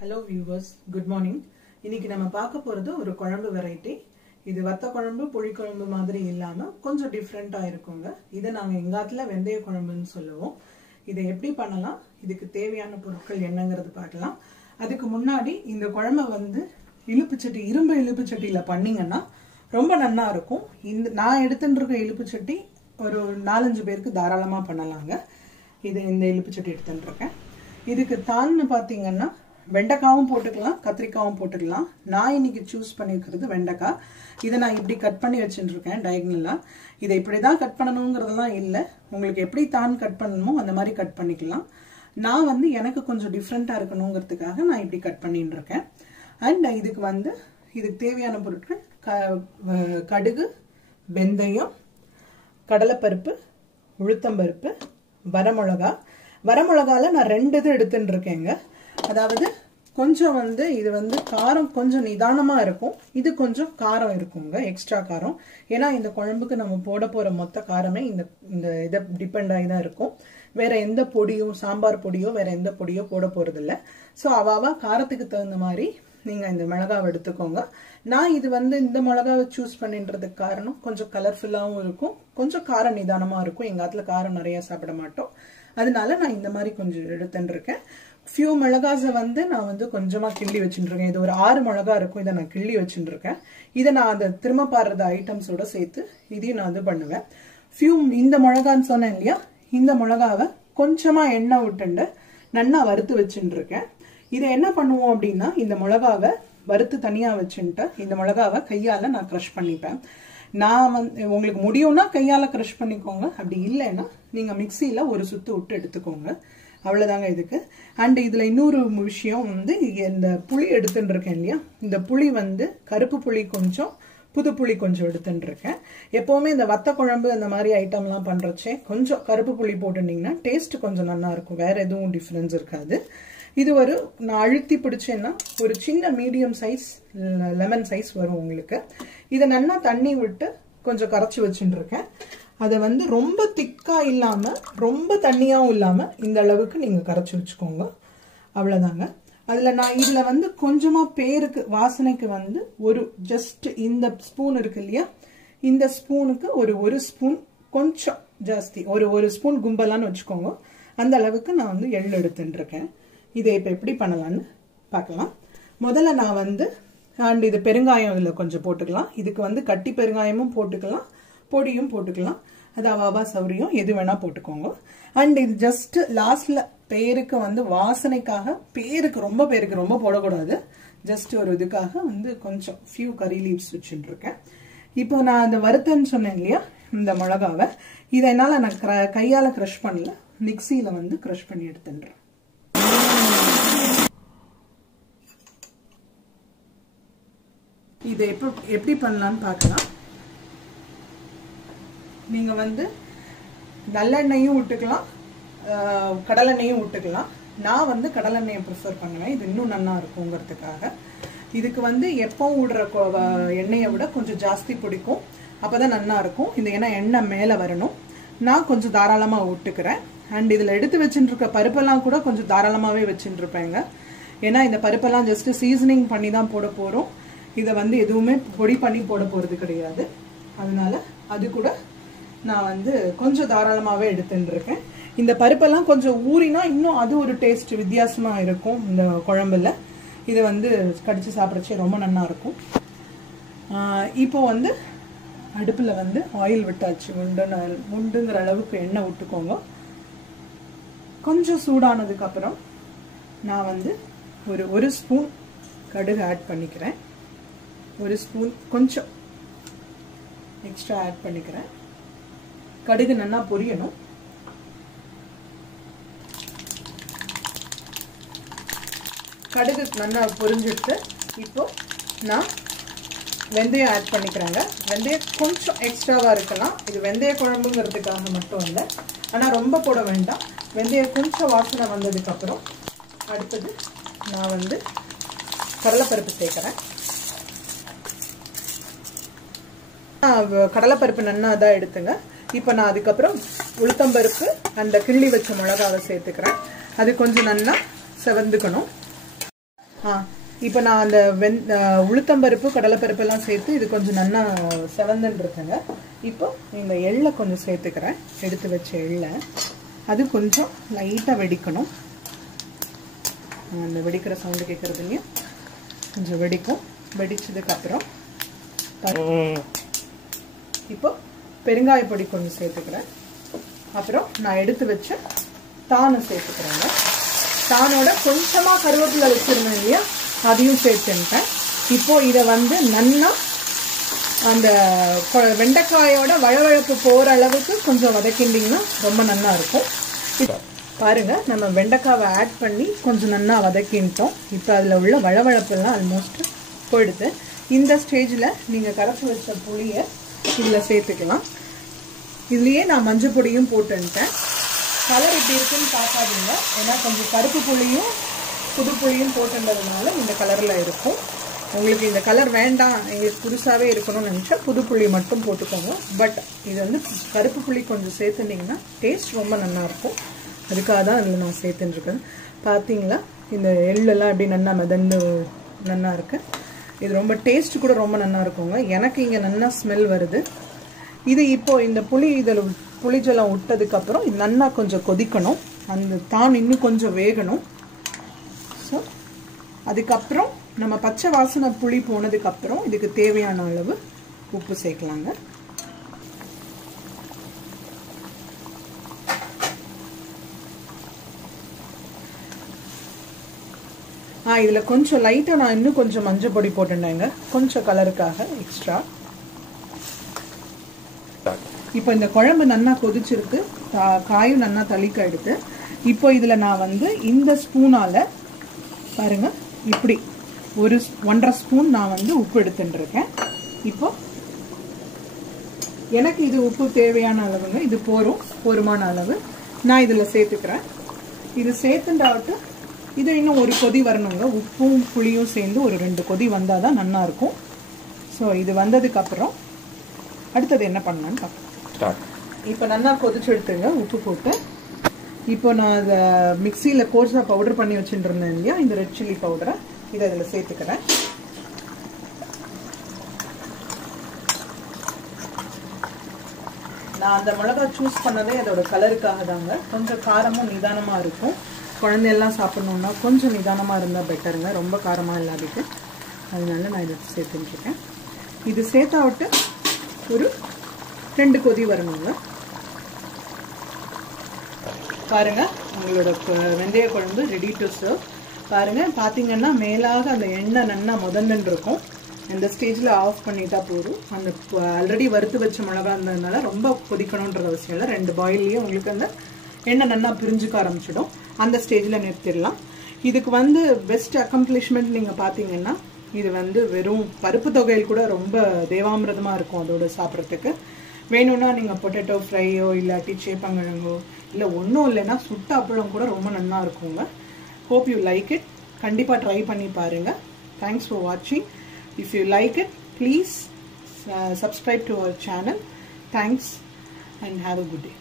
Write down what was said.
Hello viewers, good morning. இன்னைக்கு நம்ம பார்க்க போறது ஒரு குழம்பு வெரைட்டி. இது வத்த குழம்பு, புளி குழம்பு மாதிரி இல்லாம கொஞ்சம் டிஃபரண்டா இருக்குங்க. இத நாங்க எங்காத்துல வெந்தய குழம்புன்னு சொல்லுவோம். இதை எப்படி பண்ணலாம்? இதுக்கு தேவையான பொருட்கள் என்னங்கிறது பார்க்கலாம். அதுக்கு முன்னாடி இந்த குழம்பை வந்து இரும்பு இழுப்பு சட்டியில பண்ணீங்கன்னா ரொம்ப நல்லா இருக்கும். இந்த நான் எடுத்துட்டு இருக்க இழுப்பு சட்டி ஒரு 4-5 பேருக்கு தாராளமா பண்ணலாங்க. இது இந்த இழுப்பு சட்டி எடுத்துட்டு இருக்கேன். இதுக்கு தான்னு பாத்தீங்கன்னா வெண்டைக்காவும் போட்டுக்கலாம், கத்திரிக்காவும் போட்டுக்கலாம். நான் இன்னைக்கு சூஸ் பண்ணிருக்கிறது வெண்டைக்காய். இதை நான் இப்படி கட் பண்ணி வச்சுட்டு இருக்கேன் டயகனலா. இதை இப்படிதான் கட் பண்ணணுங்கிறதெல்லாம் இல்லை. உங்களுக்கு எப்படி தான் கட் பண்ணணுமோ அந்த மாதிரி கட் பண்ணிக்கலாம். நான் வந்து எனக்கு கொஞ்சம் டிஃப்ரெண்டா இருக்கணுங்கிறதுக்காக நான் இப்படி கட் பண்ணிட்டு இருக்கேன். அண்ட் இதுக்கு தேவையான பொருட்கள் கடுகு, வெந்தயம், கடலைப்பருப்பு, உளுத்தம்பருப்பு, வரமிளகால நான் 2 இது எடுத்துட்டு இருக்கேங்க. அதாவது கொஞ்சம் இது காரம் கொஞ்சம் நிதானமா இருக்கும், இது கொஞ்சம் காரம் இருக்குங்க, எக்ஸ்ட்ரா காரம். ஏன்னா இந்த குழம்புக்கு நம்ம போட போற மொத்த காரமே இந்த இதை டிபெண்ட் ஆகி தான் இருக்கும். வேற எந்த பொடியும், சாம்பார் பொடியோ வேற எந்த பொடியோ போட போறது இல்லை. ஸோ அவாவா காரத்துக்கு தகுந்த மாதிரி நீங்க இந்த மிளகாவை எடுத்துக்கோங்க. நான் இது இந்த மிளகாவை சூஸ் பண்ணின்றதுக்கு காரணம் கொஞ்சம் கலர்ஃபுல்லாகவும் இருக்கும், கொஞ்சம் காரம் நிதானமா இருக்கும். எங்க ஆத்துல காரம் நிறைய சாப்பிட மாட்டோம், அதனால நான் இந்த மாதிரி கொஞ்சம் எடுத்துட்டு இருக்கேன். ஃபியூ மிளகாஸை நான் கொஞ்சமா கிள்ளி வச்சுட்டு இருக்கேன். இது ஒரு 6 மிளகா இருக்கும். இதை நான் கிள்ளி வச்சுட்டு இருக்கேன். இதை நான் அந்த திரும்ப பாடுறது ஐட்டம்ஸோட சேர்த்து இதையும் நான் பண்ணுவேன். இந்த மிளகான்னு சொன்னேன் இல்லையா, இந்த மிளகாவை கொஞ்சமா எண்ணெய் விட்டுண்டு நல்லா வறுத்து வச்சுட்டு இருக்கேன். இதை என்ன பண்ணுவோம் அப்படின்னா, இந்த மிளகாவை வறுத்து தனியா வச்சுட்டு இந்த மிளகாவை கையால நான் க்ரஷ் பண்ணிப்பேன். நான் உங்களுக்கு முடியும்னா கையால க்ரஷ் பண்ணிக்கோங்க, அப்படி இல்லைன்னா நீங்க மிக்சியில ஒரு சுத்து விட்டு எடுத்துக்கோங்க. அவ்வளவுதாங்க இதுக்கு. அண்ட் இதுல இன்னொரு விஷயம் இந்த புளி எடுத்துட்டு இருக்கேன் இல்லையா, இந்த புளி கருப்பு புளி கொஞ்சம், புது புளி கொஞ்சம் எடுத்துட்டு இருக்கேன். எப்பவுமே இந்த வத்த குழம்பு அந்த மாதிரி ஐட்டம்லாம் பண்றச்சே கொஞ்சம் கருப்பு புளி போட்டுட்டீங்கன்னா டேஸ்ட் கொஞ்சம் நல்லா இருக்கும், வேற எதுவும் டிஃபரன்ஸ் இருக்காது. இது நான் அழுத்தி பிடிச்சேன்னா ஒரு சின்ன மீடியம் சைஸ் லெமன் சைஸ் வரும் உங்களுக்கு. இதை நல்லா தண்ணி விட்டு கொஞ்சம் கரைச்சி வச்சுட்டு இருக்கேன். அதை ரொம்ப திக்கா இல்லாம ரொம்ப தண்ணியாவும் இல்லாம இந்த அளவுக்கு நீங்க கரைச்சி வச்சுக்கோங்க. அவ்வளவுதாங்க. இதுல கொஞ்சமா பேருக்கு வாசனைக்கு ஒரு ஜஸ்ட் இந்த ஸ்பூன் இருக்கு இல்லையா, இந்த ஸ்பூனுக்கு ஒரு ஸ்பூன் கொஞ்சம் ஜாஸ்தி, ஒரு ஸ்பூன் கும்பலான்னு வச்சுக்கோங்க. அந்த அளவுக்கு நான் எள்ளு எடுத்துட்டு இருக்கேன். இதை இப்ப எப்படி பண்ணலாம்னு பார்க்கலாம். முதல்ல நான் அண்ட் இது பெருங்காயம் இதுல கொஞ்சம் போட்டுக்கலாம். இதுக்கு கட்டி பெருங்காயமும் போட்டுக்கலாம், பொடியும் போட்டுக்கலாம். அது அவாவா சௌரியம், எது வேணா போட்டுக்கோங்க. அண்ட் இது ஜஸ்ட் லாஸ்ட்ல பேருக்கு வாசனைக்காக, ரொம்ப பேருக்கு ரொம்ப போடக்கூடாது, ஜஸ்ட் ஒரு இதுக்காக கொஞ்சம் ஃபியூ கறி லீவ்ஸ் வச்சுட்டு இருக்கேன். இப்போ நான் அந்த வறுத்தன்னு சொன்னேன் இல்லையா, இந்த மிளகாவை இதை என்னால நான் கையால கிரஷ் பண்ணல, மிக்சியில கிரஷ் பண்ணி எடுத்துன்றேன். இதை எப்படி பண்ணலான்னு பார்க்கலாம். நீங்க நல்லெண்ணெயும் விட்டுக்கலாம், கடலெண்ணெயும் விட்டுக்கலாம். நான் கடலெண்ணெயை ப்ரிஃபர் பண்ணுவேன், இது இன்னும் நல்லா இருக்குங்கிறதுக்காக. இதுக்கு எப்பவும் விடுற எண்ணெயை விட கொஞ்சம் ஜாஸ்தி பிடிக்கும், அப்பதான் நல்லா இருக்கும். இது ஏன்னா எண்ணெய் மேல வரணும். நான் கொஞ்சம் தாராளமா விட்டுக்கிறேன். அண்ட் இதுல எடுத்து வச்சுட்டு இருக்க பருப்பெல்லாம் கூட கொஞ்சம் தாராளமாவே வச்சுட்டு இருப்பேங்க. ஏன்னா இந்த பருப்பெல்லாம் ஜஸ்ட் சீசனிங் பண்ணி தான் போட போறோம். இதை எதுவுமே பொடி பண்ணி போட போறது கிடையாது. அதனால அது கூட நான் கொஞ்சம் தாராளமாவே எடுத்துட்டு இருக்கேன். இந்த பருப்பெல்லாம் கொஞ்சம் ஊறினா இன்னும் அது ஒரு டேஸ்ட் வித்தியாசமா இருக்கும் இந்த குழம்புல. இதை கடிச்சு சாப்பிடச்சே ரொம்ப நல்லா இருக்கும். இப்போ அடுப்புல ஆயில் விட்டாச்சு, முண்டுங்கிற அளவுக்கு எண்ணெய் விட்டுக்கோங்க. கொஞ்சம் சூடானதுக்கு அப்புறம் நான் ஒரு ஸ்பூன் கடுகு ஆட் பண்ணிக்கிறேன். ஒரு ஸ்பூன் கொஞ்சம் எக்ஸ்ட்ரா ஆட் பண்ணிக்கிறேன். கடுகு நல்லா பொரியணும். கடுகு நல்லா பொரிஞ்சிட்டு இப்போ நான் வெந்தயம் ஆட் பண்ணிக்கிறேங்க. வெந்தயம் கொஞ்சம் எக்ஸ்ட்ராவா இருக்கலாம், இது வெந்தய குழம்புங்கிறதுக்காக மட்டும் இல்லை, ஆனா ரொம்ப போட வேண்டாம். வெந்தயம் கொஞ்சம் வாசனை வந்ததுக்கு அப்புறம் அடுத்தது நான் கடலைப்பருப்பு சேர்க்கிறேன். கடலைப்பருப்பு நல்லா தான் எடுத்துங்க. இப்போ நான் அதுக்கப்புறம் உளுத்தம்பருப்பு அந்த கிள்ளி வச்ச மிளகாவை சேர்த்துக்கிறேன். அது கொஞ்சம் நல்லா செவந்துக்கணும். இப்போ நான் அந்த உளுத்தம்பருப்பு கடலைப்பருப்பு எல்லாம் சேர்த்து இது கொஞ்சம் நல்லா செவந்துன்னு இருக்குங்க. இப்போ இந்த எள்ளை கொஞ்சம் சேர்த்துக்கிறேன், எடுத்து வச்ச எள்ளை. அது கொஞ்சம் லைட்டாக வெடிக்கணும். அந்த வெடிக்கிற சவுண்டு கேட்குறதுலையே கொஞ்சம் வெடிக்கும். வெடிச்சதுக்கப்புறம் இப்போ பெருங்காய பொடி கொஞ்சம் சேர்த்துக்கிறேன். அப்புறம் நான் எடுத்து வச்ச தானை சேர்த்துக்கிறேங்க. தானோட கொஞ்சமாக கருவேப்பிலை வச்சுருந்தேன் இல்லையா, அதையும் சேர்த்துட்டேன். இப்போ இதை வந்து நல்லா அந்த வெண்டைக்காயோட வழவழப்பு போகிற அளவுக்கு கொஞ்சம் வதக்கிண்டிங்கன்னா ரொம்ப நல்லா இருக்கும். பாருங்க, நம்ம வெண்டைக்காவை ஆட் பண்ணி கொஞ்சம் நல்லா வதக்கிட்டோம். இப்போ அதில் உள்ள வழவழப்பெல்லாம் ஆல்மோஸ்ட் போயிடுது. இந்த ஸ்டேஜில் நீங்கள் கரைச்சி வச்ச புளியை இதில் சேர்த்துக்கலாம். இதுலேயே நான் மஞ்சள் பொடியும் போட்டுட்டேன். கலர் எப்படி இருக்குன்னு பார்க்காதீங்க, ஏன்னா கொஞ்சம் கருப்பு புளியும் புது புளியும் போட்டுன்றதுனால இந்த கலரில் இருக்கும். உங்களுக்கு இந்த கலர் வேண்டாம், எங்களுக்கு புதுசாகவே இருக்கணும்னு நினச்சா புது புளி மட்டும் போட்டுக்கோங்க. பட் இது வந்து கருப்பு புளி கொஞ்சம் சேர்த்துட்டிங்கன்னா டேஸ்ட் ரொம்ப நல்லாயிருக்கும். அதுக்காக தான் அதில் நான் சேர்த்துட்டுருக்கேன். பார்த்தீங்களா, இந்த எள்ளெல்லாம் எப்படி நல்லா மிதந்து நல்லா இருக்கு. இது ரொம்ப டேஸ்ட் கூட ரொம்ப நல்லா இருக்குங்க. எனக்கு இங்கே நல்லா ஸ்மெல் வருது. இது இப்போ இந்த புளிஜலம் விட்டதுக்கப்புறம் இது நல்லா கொஞ்சம் கொதிக்கணும். அந்த தான் இன்னும் கொஞ்சம் வேகணும். ஸோ அதுக்கப்புறம் நம்ம பச்சை வாசனை புளி போனதுக்கப்புறம் இதுக்கு தேவையான அளவு உப்பு சேர்க்கலாங்க. இதில் கொஞ்சம் லைட்டாக நான் இன்னும் கொஞ்சம் மஞ்சள் பொடி போட்டுட்டேங்க, கொஞ்சம் கலருக்காக எக்ஸ்ட்ரா. இப்போ இந்த குழம்பு நல்லா கொதிச்சிருக்கு, காயும் நல்லா தளிக்க எடுத்து. இப்போ இதில் நான் வந்து இந்த ஸ்பூனால் பாருங்க, இப்படி 1.5 ஸ்பூன் நான் வந்து உப்பு எடுத்துட்டுருக்கேன். இப்போ எனக்கு இது உப்பு தேவையான அளவுங்க, இது போருமான அளவு நான் இதில் சேர்த்துக்கிறேன். இது சேர்த்துட்டாட்டு இது இன்னும் ஒரு கொதி வரணுங்க. உப்பும் புளியும் சேர்ந்து ஒரு 2 கொதி வந்தால் தான் நல்லா இருக்கும். ஸோ இது வந்ததுக்கப்புறம் அடுத்தது என்ன பண்ணலான்னு பார்க்கலாம். இப்போ நல்லா கொதிச்சு எடுத்துங்க உப்பு போட்டு. இப்போ நான் அதை மிக்சியில் கோர்ஸாக பவுடர் பண்ணி வச்சுட்டு இருந்தேன் இல்லையா, இந்த ரெட் சில்லி பவுடரை இதை அதில் சேர்த்துக்கிறேன். நான் அந்த மிளகா சூஸ் பண்ணதே அதோட கலருக்காக தாங்க. கொஞ்சம் காரமும் நிதானமாக இருக்கும். குழந்தையெல்லாம் சாப்பிட்ணுன்னா கொஞ்சம் நிதானமாக இருந்தால் பெட்டருங்க, ரொம்ப காரமாக இல்லாததுக்கு. அதனால நான் இதை சேர்த்துட்டுருக்கேன். இது சேர்த்தா விட்டு ஒரு 2 கொதி வரணுங்க. பாருங்க, உங்களோட வெந்தய குழம்பு ரெடி டு சர்வ். பாருங்க, பார்த்தீங்கன்னா மேலாக அந்த எண்ணெய் நல்லா முதந்துன்னு இருக்கும். இந்த ஸ்டேஜில் ஆஃப் பண்ணிட்டா போதும். அந்த ஆல்ரெடி வறுத்து வச்ச மிளகா இருந்ததுனால ரொம்ப கொதிக்கணுன்ற அவசியம் இல்லை. 2 பாயில்லையே உங்களுக்கு அந்த எண்ணெய் நல்லா பிரிஞ்சுக்க ஆரம்பிச்சிடும். அந்த ஸ்டேஜில் நிறுத்திடலாம். இதுக்கு வந்து பெஸ்ட் அக்கம்ப்ளிஷ்மெண்ட் நீங்கள் பார்த்தீங்கன்னா, இது வந்து வெறும் பருப்பு தொகையில் கூட ரொம்ப தேவாமிரதமாக இருக்கும் அதோட சாப்பிட்றதுக்கு. வேணும்னா நீங்கள் பொட்டேட்டோ ஃப்ரையோ இல்லாட்டி சேப்பங்கிழங்கோ இல்லை ஒன்றும் இல்லைன்னா சுட்ட அப்பளம் கூட ரொம்ப நல்லா இருக்குங்க. Hope you like it. கண்டிப்பாக ட்ரை பண்ணி பாருங்கள். தேங்க்ஸ் ஃபார் வாட்சிங். If you like it, please subscribe to our channel. Thanks and have a good day.